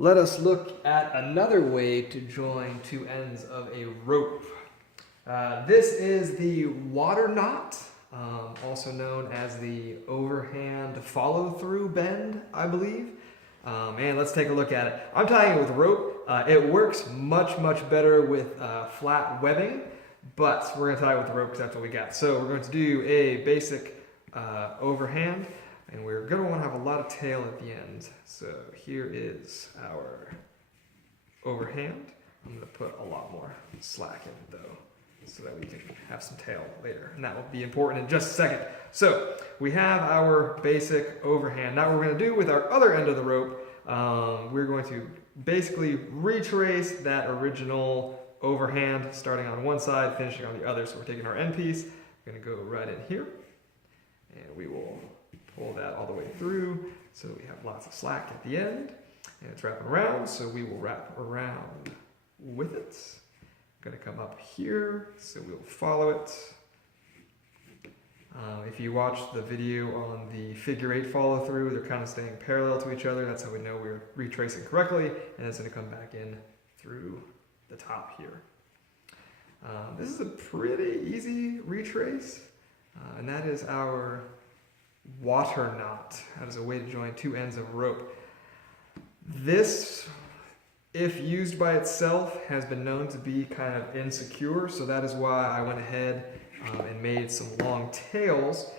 Let us look at another way to join two ends of a rope. This is the water knot, also known as the overhand follow-through bend, I believe. And let's take a look at it. I'm tying it with rope. It works much better with flat webbing, but we're going to tie it with the rope because that's what we got. So we're going to do a basic overhand, and we're going to want to have a lot of tail at the end. So here is our overhand. I'm going to put a lot more slack in it though, so that we can have some tail later, and that will be important in just a second. So we have our basic overhand. Now what we're going to do with our other end of the rope, we're going to basically retrace that original overhand, starting on one side, finishing on the other. So we're taking our end piece, we're going to go right in here, and we will pull that all the way through so that we have lots of slack at the end, and it's wrapping around, so we will wrap around with it. Going to come up here, so we'll follow it. If you watch the video on the figure 8 follow through, they're kind of staying parallel to each other. That's how we know we're retracing correctly, and it's going to come back in through the top here. This is a pretty easy retrace, and that is our water knot. That is a way to join two ends of rope. This, if used by itself, has been known to be kind of insecure, so that is why I went ahead and made some long tails.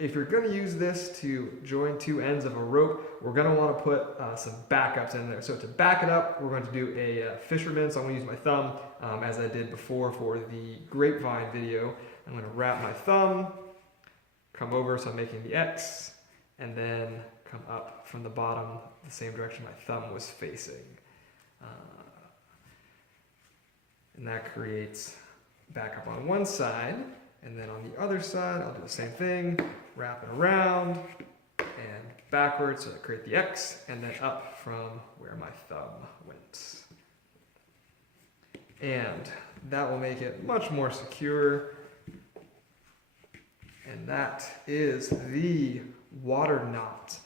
If you're going to use this to join two ends of a rope, we're going to want to put some backups in there. So to back it up, we're going to do a fisherman. So I'm going to use my thumb as I did before for the grapevine video. I'm going to wrap my thumb, come over, so I'm making the X, and then come up from the bottom the same direction my thumb was facing. And that creates backup on one side, and then on the other side I'll do the same thing, wrap it around and backwards so I create the X, and then up from where my thumb went. And that will make it much more secure. And that is the water knot.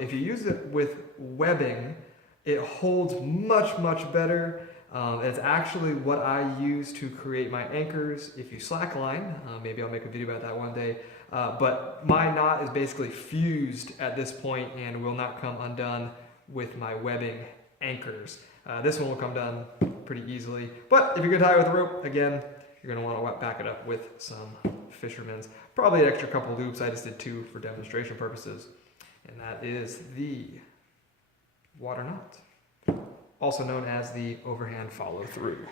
If you use it with webbing, it holds much better. It's actually what I use to create my anchors if you slackline. Maybe I'll make a video about that one day. But my knot is basically fused at this point and will not come undone with my webbing anchors. This one will come done pretty easily. But if you're going to tie it with a rope, again, you're going to want to back it up with some fisherman's. Probably an extra couple loops. I just did 2 for demonstration purposes. And that is the water knot, also known as the overhand follow through.